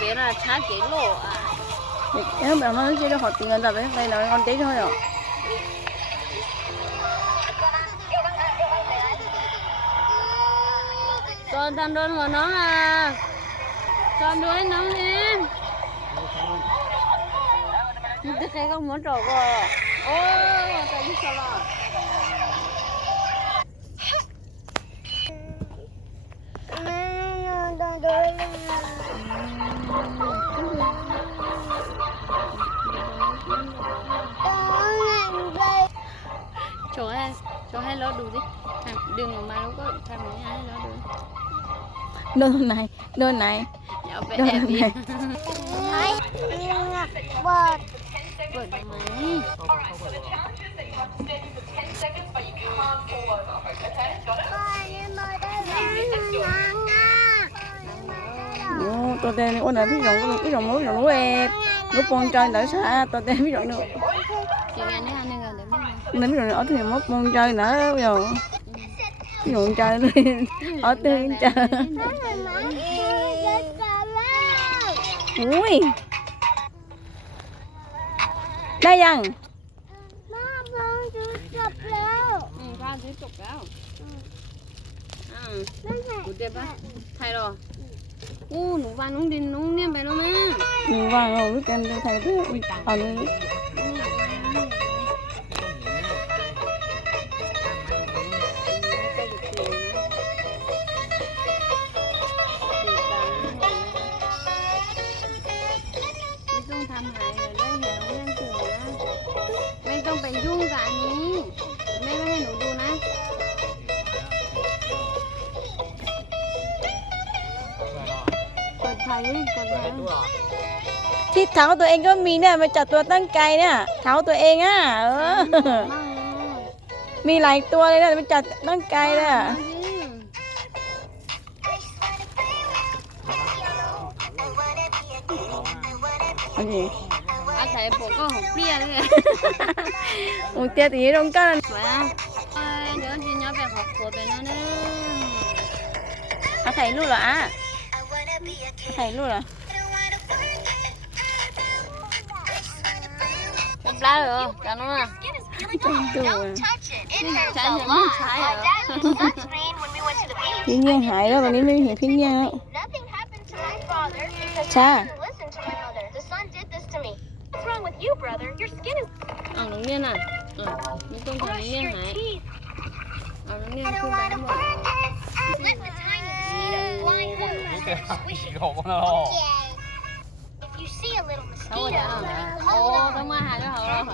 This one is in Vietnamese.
bé là chá chế lộ à em bảo nó chơi được học tiếng Anh tập ấy phải nói con tí thôi ạ con tan đơn của nó à con đuối nó em Kita kayak kamu mau coba. Oh, sao salah. Chỗ hay, chỗ hay lo đủ đi. Thằng đừng mà nó có thằng này hay lo đủ. đơn này đơn này ตัวเดนี่อ้วนพี่หยงก็มีพี่หยงมือหยงเวฟลูกปองใจเดี๋ยวช้าตัวเดนพี่หยงเนอะเดนพี่หยงเนอะถึงมดปองใจนะพี่หยงพี่หยงใจเลยอ๋อเต็มใจอุ้ยได้ยังแม่พองจุดจบแล้วอืมพองจุดจบแล้วอืมนั่นไงกูเจ็บปะไทยรอ อู้หนูวางน้องดินน้องเนี่ยไปแล้วแม่หนูวางเราด้วยกันดูไทยด้วยเอาเลย ถ่ายดิกดถ่ายที่เท้าตัวเองก็มีเนี่ยมาจับตัวตั้งไกลเนี่ยเท้าตัวเองอะเออมากเลยมีหลายตัวเลยนะมาจับตั้งไกลเนี่ยมาสิโอเคอาศัยปกก็หกเปรี้ยเลยโอ้เตี้ยตีตรงกันสวยอะเอ้ยเดี๋ยวทีนี้ไปหกขวบไปแล้วเนอะเอาถ่ายรูปเหรออะ ถ่ายรูปเหรอ เป็นปลาเหรอจันนู้นอ่ะ จังดู ฉันยังไม่ใช้เหรอ พี่เงี้ยหายแล้วตอนนี้ไม่เห็นพี่เงี้ยแล้ว Nothing happened to my father because Cha. he didn't listen to my mother. The sun did this to me. What's wrong with you, brother? Your skin is เอาน้องเนี่ยน่ะอ่ะไม่ต้องทำน้อง brush เนี่ย your หาย teeth. เอาน้องเนี่ยขึ้นไปทั้งหมด all. Okay. If you see a little mosquito, 好，我我等我下咗口啦。Oh,